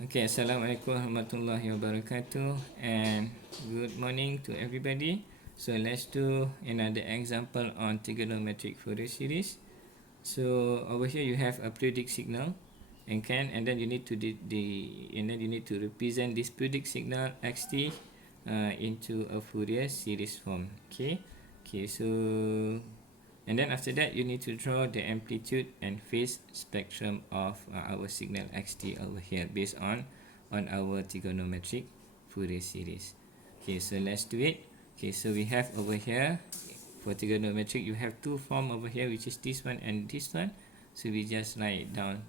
Okay, Assalamualaikum warahmatullahi wabarakatuh, and good morning to everybody. So let's do another example on trigonometric Fourier series. So over here you have a periodic signal, and then you need to represent this periodic signal xt into a Fourier series form. Okay, so and then after that you need to draw the amplitude and phase spectrum of our signal xt over here based on our trigonometric Fourier series. Okay, so let's do it. Okay, so we have over here for trigonometric you have two form over here, which is this one and this one. So we just write down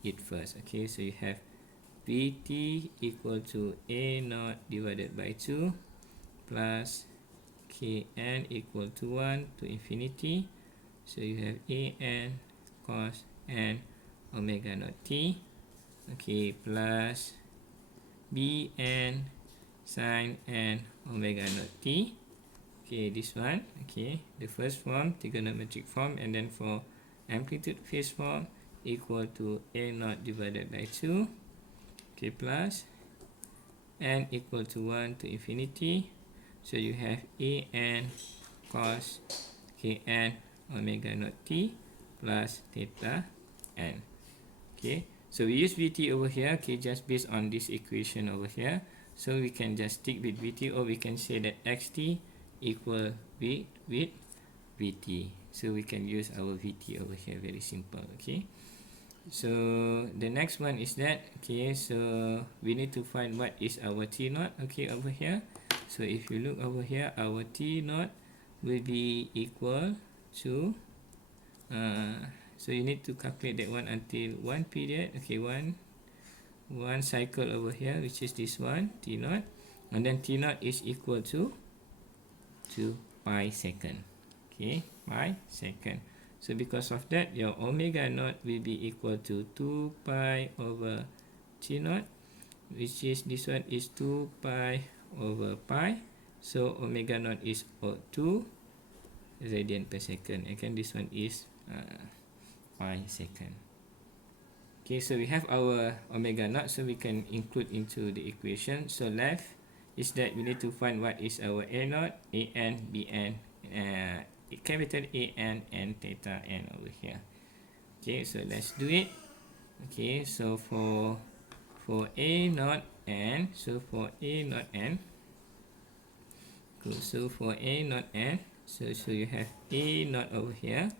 it first. Okay, so you have Vt equal to A naught divided by 2 plus Kn equal to 1 to infinity. So you have An cos n omega naught t, okay, plus Bn sin n omega naught t. Okay, this one, okay, the first form, trigonometric form, and then for amplitude phase form equal to A naught divided by 2, okay, plus n equal to 1 to infinity. So you have An cos Kn omega naught t plus theta n. Okay, so we use Vt over here, okay, just based on this equation over here. So we can just stick with Vt, or we can say that xt equal with Vt. So we can use our Vt over here, very simple. Okay, so the next one is that, okay, so we need to find what is our T naught, okay, over here. So if you look over here, our T naught will be equal to so you need to calculate that one until one period, okay, one cycle over here, which is this one, T naught, and then T naught is equal to pi second, okay, pi second. So because of that, your omega naught will be equal to 2 pi over T naught, which is this one is 2 pi over pi. So omega naught is 2 radian per second. Again, this one is pi second. Okay, so we have our omega naught, so we can include into the equation. So left is that we need to find what is our A naught, An, Bn, capital An and theta n over here. Okay, so let's do it. Okay, so for A naught n, so for A naught n, cool. So for A naught n, so you have A naught over here.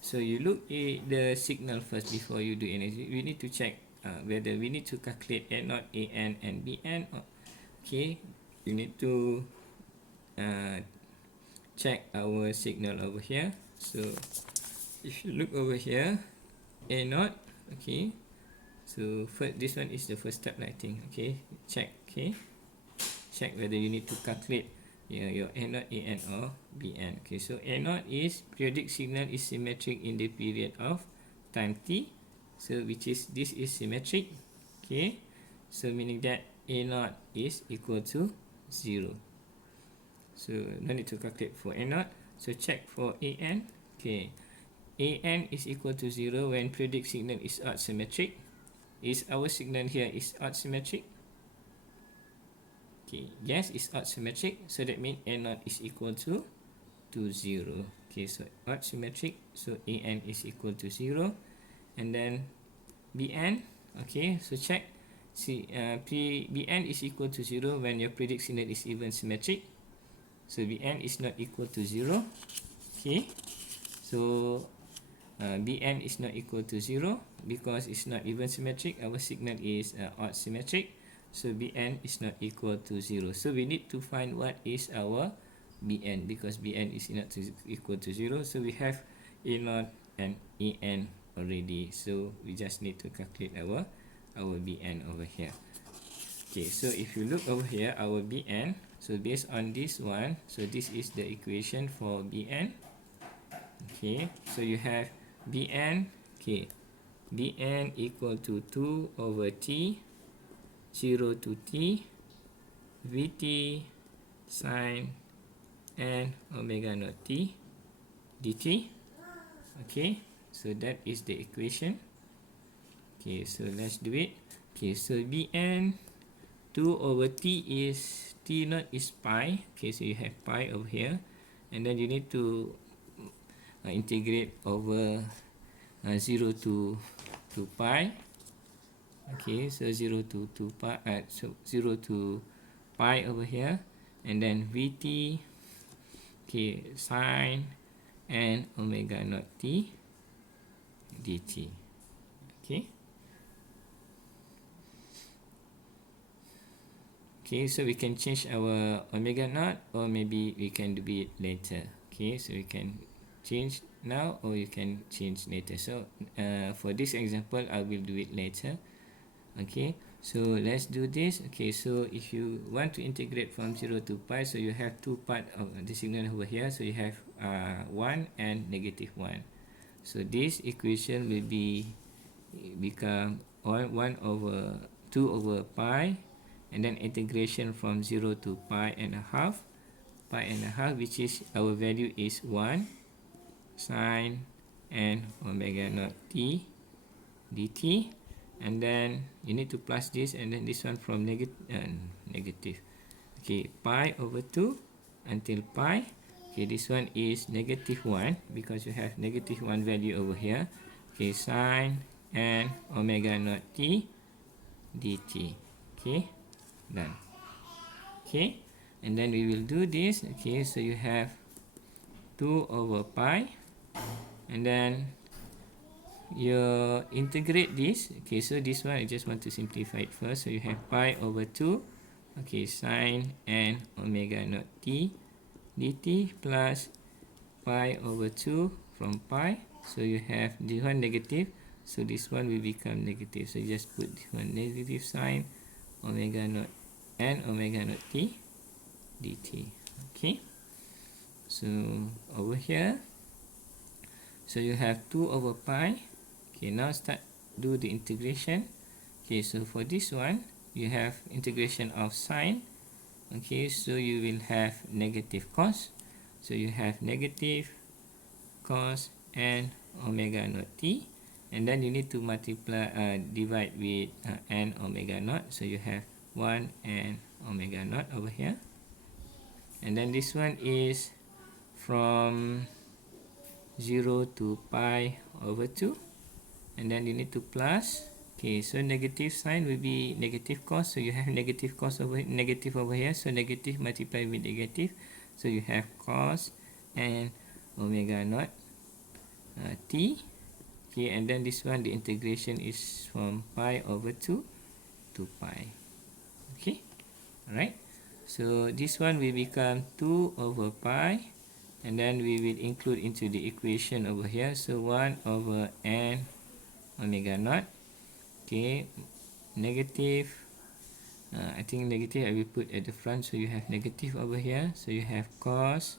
So you look at the signal first before you do anything. We need to check whether we need to calculate A naught, An and Bn. Okay, you need to check our signal over here. So if you look over here, A naught, okay, so first, this one is the first step, I think. Okay, check, okay, check whether you need to calculate your A naught, An or Bn. Okay, so A naught is periodic signal is symmetric in the period of time t, so which is this is symmetric. Okay, so meaning that A naught is equal to 0. So no need to calculate for A naught. So check for An. Okay, An is equal to 0 when periodic signal is odd symmetric. Is our signal here is odd symmetric? Okay, yes, it's odd symmetric, so that means A naught is equal to 0. Okay, so odd symmetric, so An is equal to 0. And then Bn, okay, so check. See, Bn is equal to 0 when your periodic signal is even symmetric. So Bn is not equal to 0. Okay, so Bn is not equal to 0 because it's not even symmetric. Our signal is odd symmetric, so Bn is not equal to 0. So we need to find what is our Bn, because Bn is not equal to 0. So we have A naught and An already, so we just need to calculate our Bn over here. Okay, so if you look over here, our Bn, so based on this one, so this is the equation for Bn. Okay, so you have Bn, okay, Bn equal to 2 over t, 0 to t, Vt sin n omega naught t dt. Okay, so that is the equation. Okay, so let's do it. Okay, so Bn 2 over t is t naught is pi. Okay, so you have pi over here, and then you need to integrate over 0 to pi. Okay, so 0 to 2 pi, so 0 to pi over here, and then Vt, okay, sine and omega naught t dt. Okay. Okay, so we can change our omega naught, or maybe we can do it later. Okay, so we can change now, or you can change later. So for this example, I will do it later. Okay, so let's do this. Okay, so if you want to integrate from 0 to pi, so you have two parts of the signal over here. So you have 1 and negative 1. So this equation will become 1 over 2 over pi, and then integration from 0 to pi and a half, which is our value is 1 sine and omega naught t dt. And then you need to plus this, and then this one from negative. Okay, pi over 2 until pi. Okay, this one is negative 1 because you have negative 1 value over here. Okay, sine and omega naught t dt. Okay, done. Okay, and then we will do this. Okay, so you have 2 over pi, and then you integrate this. Okay, so this one I just want to simplify it first. So you have pi over 2, okay, sine and omega naught t dt plus pi over 2 from pi. So you have this one negative, so this one will become negative. So you just put this one negative sine omega naught and omega naught t dt. Okay, so over here, so you have 2 over pi. Okay, now start do the integration. Okay, so for this one, you have integration of sine. Okay, so you will have negative cos. So you have negative cos and omega naught t, and then you need to multiply, divide with n omega naught. So you have 1 and omega naught over here, and then this one is from 0 to pi over 2. And then you need to plus. Okay, so negative sign will be negative cos. So you have negative cos over negative over here. So negative multiply with negative. So you have cos and omega naught t. Okay, and then this one, the integration is from pi over 2 to pi. Okay, alright. So this one will become 2 over pi. And then we will include into the equation over here. So 1 over n omega naught. Okay, negative, I think negative I will put at the front, so you have negative over here. So you have cos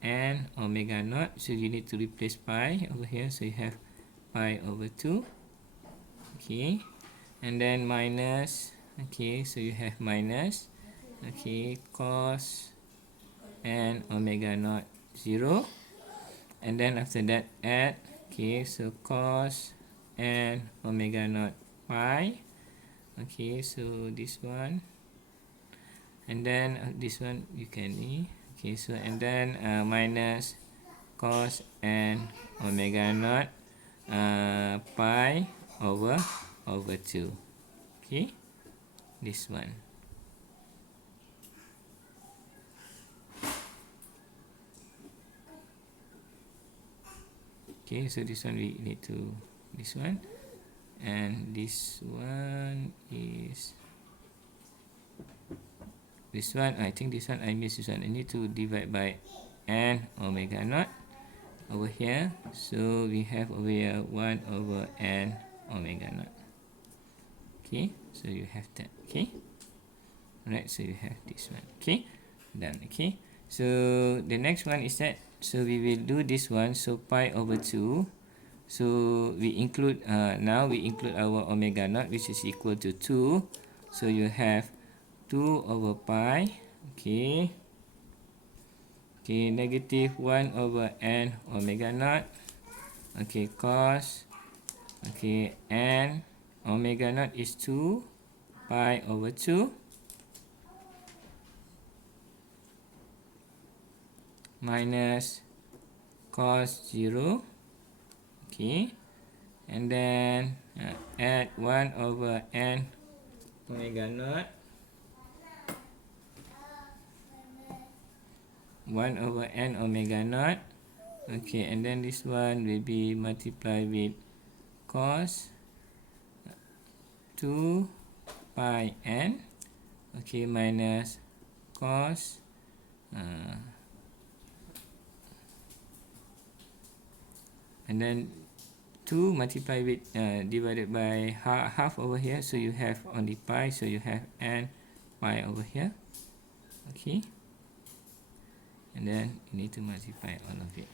n omega naught, so you need to replace pi over here. So you have pi over 2. Okay, and then minus. Okay, so you have minus. Okay, cos n omega naught 0, and then after that add. Okay, so cos and omega naught pi. Okay, so this one, and then this one you can okay, so and then minus cos and omega naught pi over 2. Okay, this one. Okay, so this one we need to, this one, and this one is this one. I think this one I miss this one. I need to divide by n omega naught over here. So we have over here 1 over n omega naught. Okay, so you have that. Okay, alright, so you have this one. Okay, done. Okay, so the next one is that, so we will do this one. So pi over 2. So we include, now we include our omega naught, which is equal to 2. So you have 2 over pi. Okay. Okay, negative 1 over n omega naught. Okay, cos. Okay, n omega naught is 2 pi over 2 minus cos 0. Okay, and then add 1 over n omega naught 1 over n omega naught. Okay, and then this one will be multiplied with cos 2 pi n, okay, minus cos and then 2 multiplied with divided by half over here, so you have only pi, so you have n pi over here. Okay, and then you need to multiply all of it.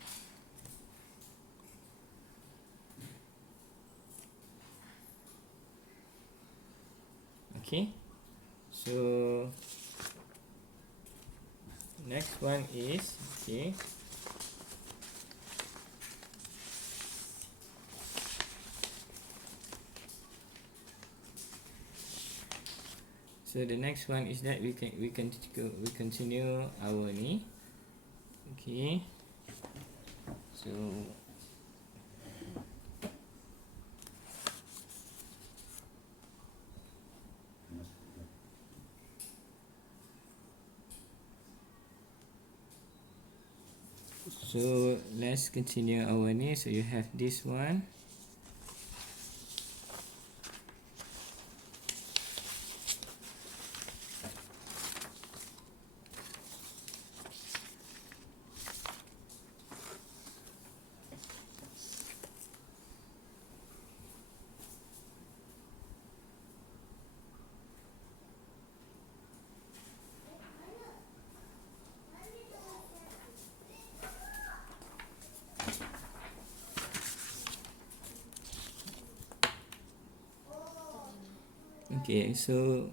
Okay, so next one is, okay, so the next one is that we continue our ni. Okay, so let's continue our ni. So you have this one. Okay, so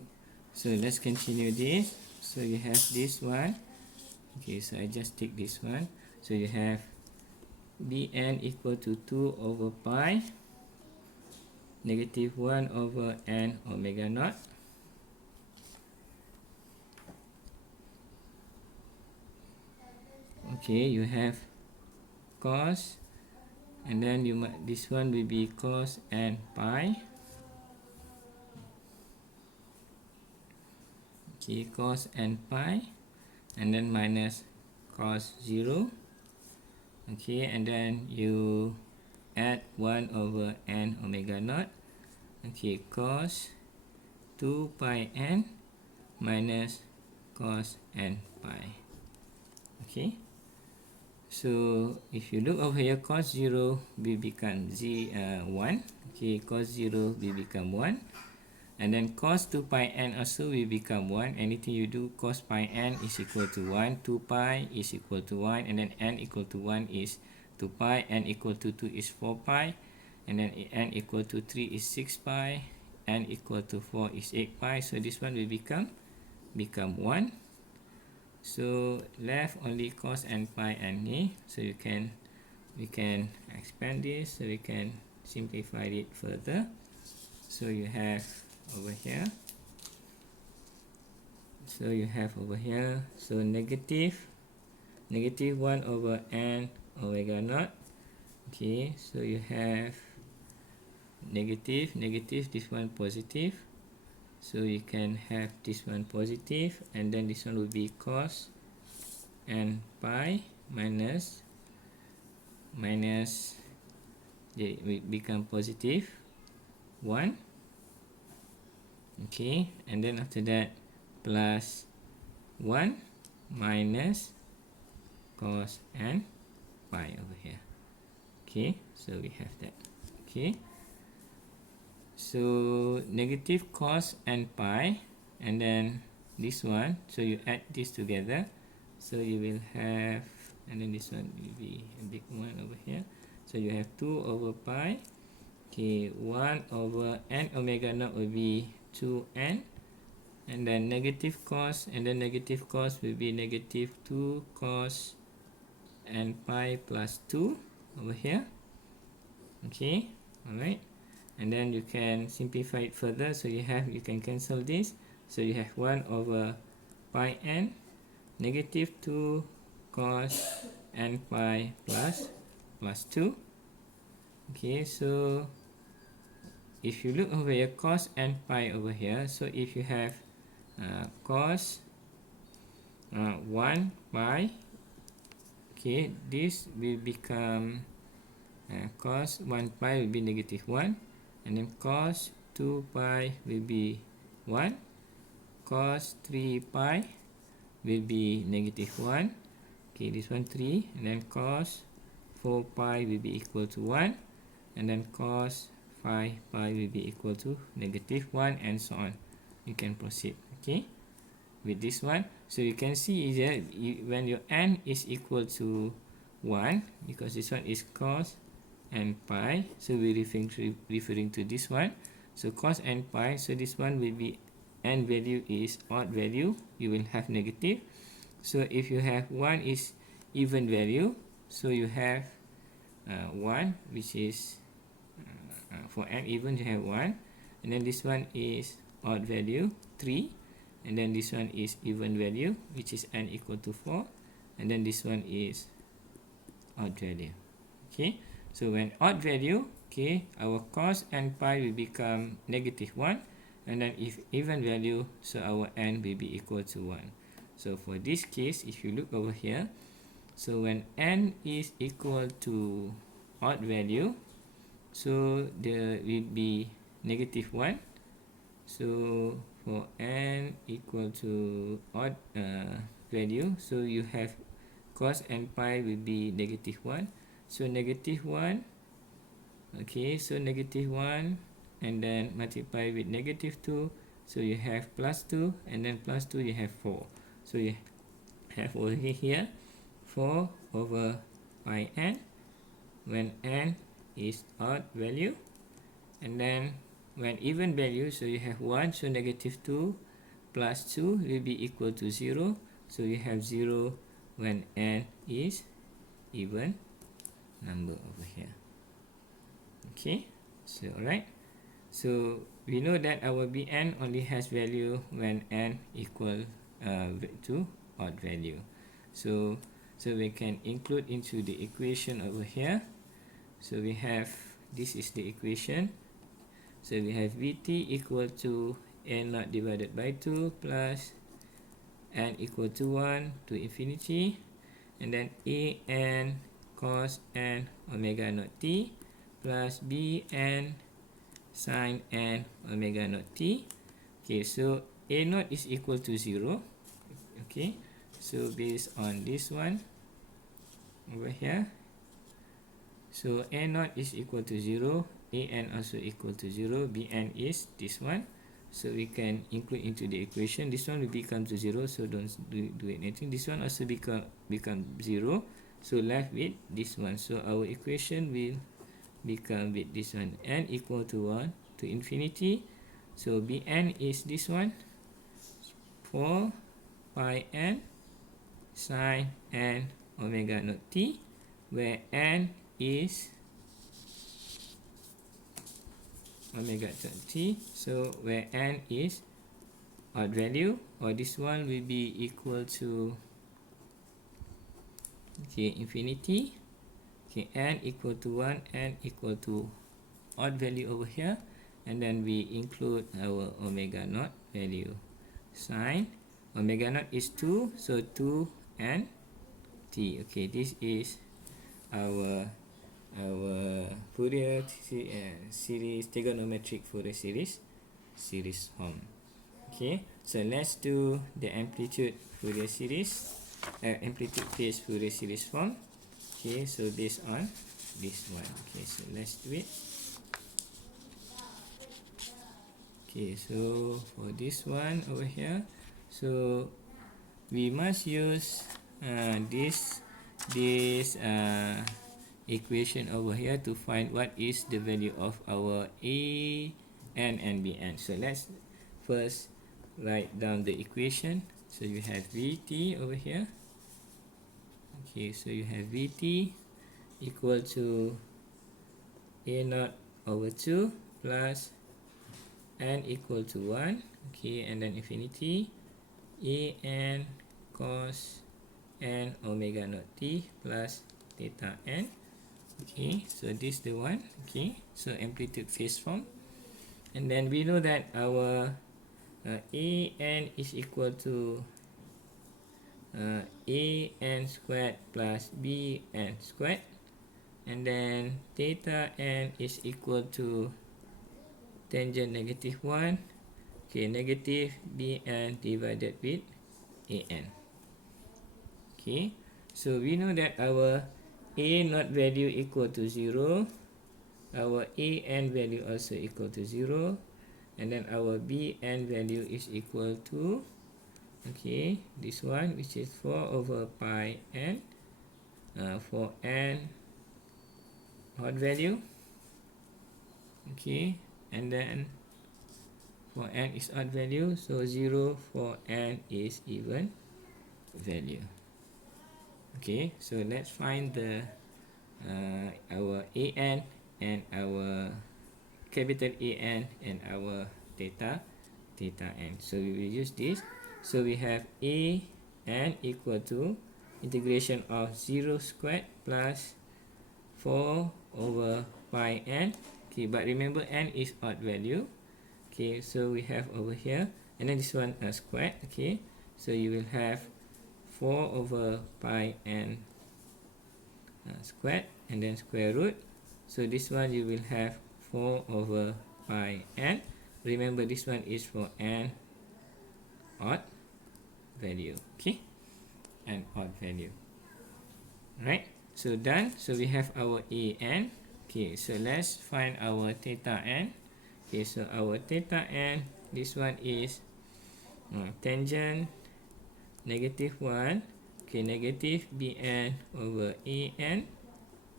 let's continue this. So you have this one. Okay, so I just take this one. So you have bn equal to 2 over pi negative 1 over n omega naught. Okay, you have cos, and then this one will be cos n pi. Okay, cos n pi, and then minus cos 0. Okay, and then you add 1 over n omega naught. Okay, cos 2 pi n minus cos n pi. Okay, so if you look over here, cos 0 will become 1. Okay, cos 0 will become 1. And then cos 2 pi n also will become 1. Anything you do, cos pi n is equal to 1, 2 pi is equal to 1, and then n equal to 1 is 2 pi, n equal to 2 is 4 pi, and then n equal to 3 is 6 pi, n equal to 4 is 8 pi. So this one will become 1. So left only cos n pi n ni. So we can expand this, so we can simplify it further. So you have over here, so negative 1 over n omega naught. Okay, so you have negative, this one positive, so you can have this one positive, and then this one will be cos n pi minus it will become positive 1. Okay, and then after that plus 1 minus cos n pi over here. Okay, so we have that. Okay, so negative cos n pi, and then this one, so you add this together, so you will have, and then this one will be a big one over here, so you have 2 over pi. Okay, 1 over n omega naught will be 2n, and then negative cos, and then negative cos will be negative 2 cos n pi plus 2 over here. Okay, alright, and then you can simplify it further. So you can cancel this. So you have 1 over pi n negative 2 cos n pi plus 2. Okay, so if you look over here, cos n pi over here, so if you have cos 1 pi, okay, this will become cos 1 pi will be negative 1, and then cos 2 pi will be 1, cos 3 pi will be negative 1, okay, this one 3, and then cos 4 pi will be equal to 1, and then cos 5 pi will be equal to negative 1, and so on. You can proceed, okay, with this one. So you can see that when your n is equal to 1, because this one is cos n pi, so we're referring to this one. So cos n pi, so this one will be, n value is odd value, you will have negative. So if you have 1 is even value, so you have 1, which is for n even you have 1, and then this one is odd value 3, and then this one is even value, which is n equal to 4, and then this one is odd value. Okay, so when odd value, okay, our cos n pi will become negative 1, and then if even value, so our n will be equal to 1. So for this case, if you look over here, so when n is equal to odd value, so there will be negative 1. So for n equal to odd value, so you have cos n pi will be negative 1. So negative 1, okay, so negative 1, and then multiply with negative 2, so you have plus 2, and then plus 2 you have 4. So you have over here 4 over pi n when n is odd value, and then when even value, so you have 1, so negative 2 plus 2 will be equal to 0, so you have 0 when n is even number over here. Okay, so alright, so we know that our Bn only has value when n equal to odd value. So we can include into the equation over here. So we have, this is the equation. So we have Vt equal to n0 divided by 2 plus n equal to 1 to infinity, and then an cos n omega naught t plus bn sin n omega naught t. Okay, so a0 is equal to 0. Okay, so based on this one over here, so a0 is equal to 0, an also equal to 0, bn is this one. So we can include into the equation. This one will become to 0, so don't do anything. This one also become 0, so left with this one. So our equation will become with this one, n equal to 1 to infinity. So bn is this one, 4 pi n sin n omega naught t, where n is omega naught t, so where n is odd value, or this one will be equal to, okay, infinity. Okay, n equal to 1, n equal to odd value over here, and then we include our omega naught value. Sin omega naught is 2, so 2 and t. Okay, this is our Fourier series, trigonometric Fourier series form. Okay, so let's do the amplitude Fourier series, amplitude phase Fourier series form. Okay, so based on this one. Okay, so let's do it. Okay, so for this one over here, so we must use this equation over here to find what is the value of our a n and bn. So let's first write down the equation. So you have Vt over here. Okay, so you have Vt equal to a0 over 2 plus n equal to 1, okay, and then infinity an cos n omega naught t plus theta n. Okay, so this the one. Okay, so amplitude phase form, and then we know that our an is equal to an squared plus bn squared, and then theta n is equal to tangent negative 1, okay, negative bn divided with an. Okay, so we know that our a naught value equal to 0, our an value also equal to 0, and then our bn value is equal to, okay, this one, which is 4 over pi n for n odd value, okay, and then for n is odd value, so 0 for n is even value. Okay, so let's find the our an and our capital An and our theta n. So we will use this. So we have an equal to integration of 0 squared plus 4 over pi n. Okay, but remember n is odd value. Okay, so we have over here, and then this one squared. Okay, so you will have 4 over pi n squared, and then square root. So this one you will have 4 over pi n. Remember this one is for n odd value. Okay, n odd value. Right, so done. So we have our an. Okay, so let's find our theta n. Okay, so our theta n, this one is tangent negative 1, okay, negative bn over an.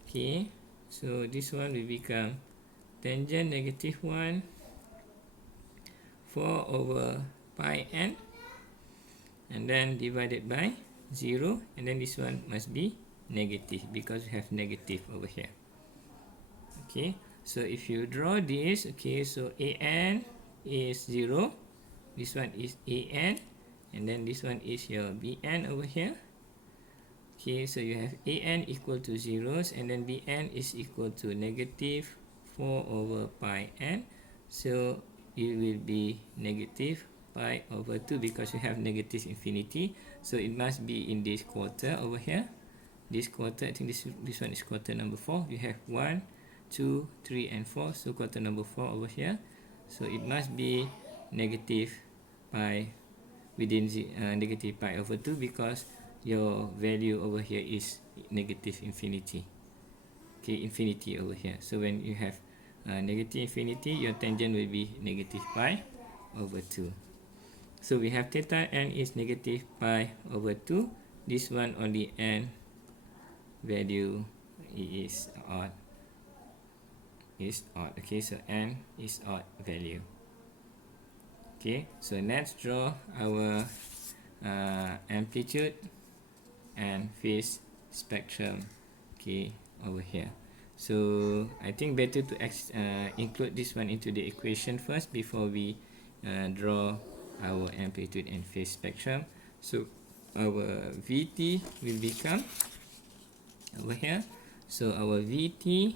Okay, so this one will become tangent negative 1, 4 over pi n, and then divided by 0, and then this one must be negative because we have negative over here. Okay, so if you draw this, okay, so an is 0, this one is an, and then this one is your bn over here. Okay, so you have an equal to 0s, and then bn is equal to negative 4 over pi n. So it will be negative pi over 2 because you have negative infinity. So it must be in this quarter over here. This quarter, I think this one is quarter number 4. You have 1, 2, 3, and 4. So quarter number 4 over here. So it must be negative pi within negative pi over 2 because your value over here is negative infinity. Okay, infinity over here. So when you have negative infinity, your tangent will be negative pi over 2. So we have theta n is negative pi over 2. This one only n value is odd. Okay, so n is odd value. Okay, so let's draw our amplitude and phase spectrum, okay, over here. So I think better to include this one into the equation first before we draw our amplitude and phase spectrum. So our Vt will become over here. So our Vt,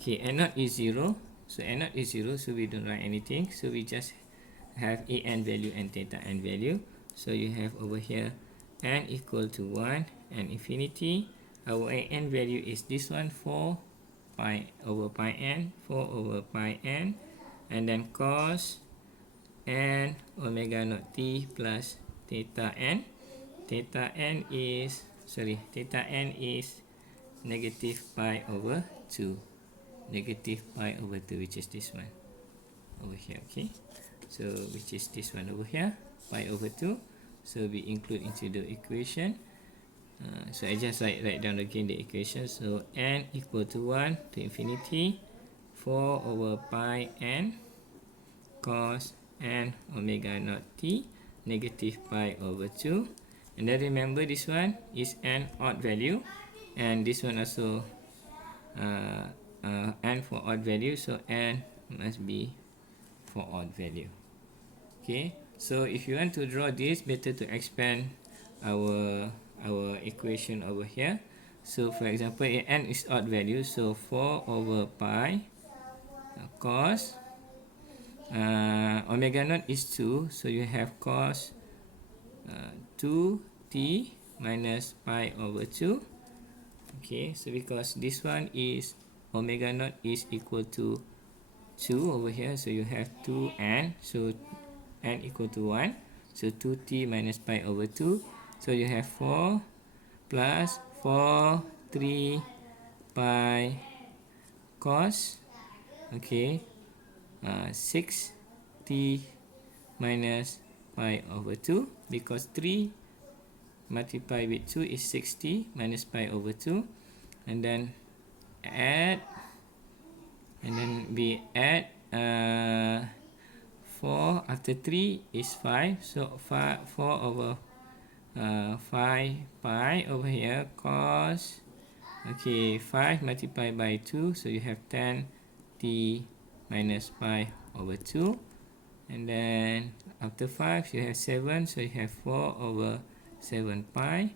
okay, n naught is 0. So n naught is 0, so we don't write anything. So we just have an value and theta n value. So you have over here n equal to 1 and infinity. Our an value is this one, 4 pi over pi n, 4 over pi n, and then cos n omega naught t plus theta n. Theta n is negative pi over 2. Negative pi over 2, which is this one over here. Okay, so which is this one over here, pi over 2. So we include into the equation. So I just write down again the equation. So n equal to 1 to infinity 4 over pi n cos n omega naught t negative pi over 2. And then remember this one is an odd value, and this one also n for odd value, so n must be for odd value. Okay, so if you want to draw this, better to expand our equation over here. So for example, n is odd value, so 4 over pi cos omega naught is 2, so you have cos 2t minus pi over 2. Okay, so because this one is omega naught is equal to 2 over here, so you have 2n, so n equal to 1, so 2t minus pi over 2, so you have 4 plus 4 3 pi cos, okay, 6t minus pi over 2, because 3 multiplied with 2 is 6t minus pi over 2, and then add, and then we add 4 after 3 is 5, so 4 over 5 pi over here cos, okay, 5 multiplied by 2, so you have 10t minus pi over 2, and then after 5 you have 7, so you have 4 over 7 pi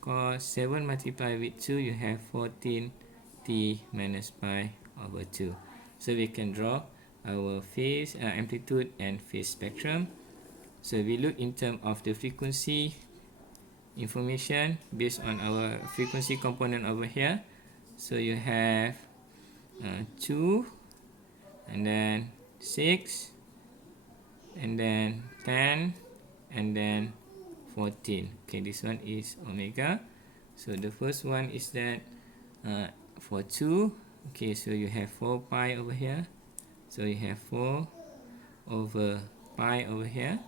cos 7 multiplied with 2, you have 14t minus pi over 2. So we can draw our phase amplitude and phase spectrum. So we look in terms of the frequency information based on our frequency component over here. So you have 2, and then 6, and then 10, and then 14. Okay, this one is omega. So the first one is that for 2, okay, so you have 4 pi over here, so you have 4 over pi over here,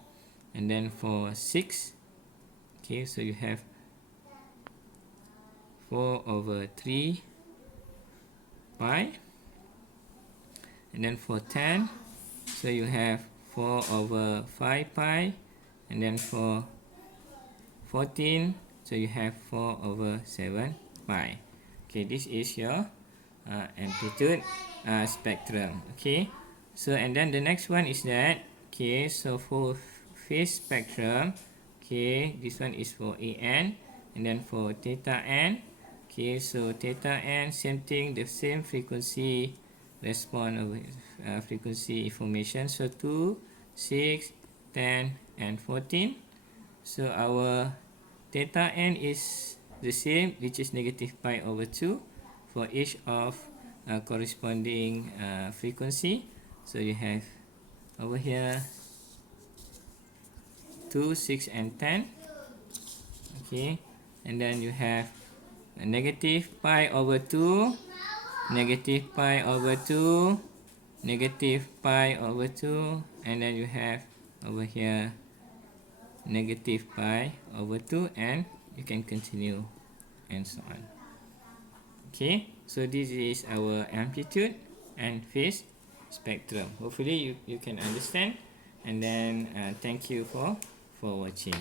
and then for 6, okay, so you have 4 over 3 pi, and then for 10, so you have 4 over 5 pi, and then for 14, so you have 4 over 7 pi. Okay, this is your amplitude spectrum. Okay, so and then the next one is that, okay, so for phase spectrum, okay, this one is for an, and then for theta n, okay, so theta n, same thing, the same frequency response of frequency information, so 2, 6, 10, and 14. So our theta n is the same, which is negative pi over 2 for each of corresponding frequency. So you have over here 2, 6, and 10. Okay, and then you have a negative pi over 2, negative pi over 2, negative pi over 2, and then you have over here negative pi over 2, and you can continue and so on. Okay, so this is our amplitude and phase spectrum. Hopefully you can understand, and then thank you for watching.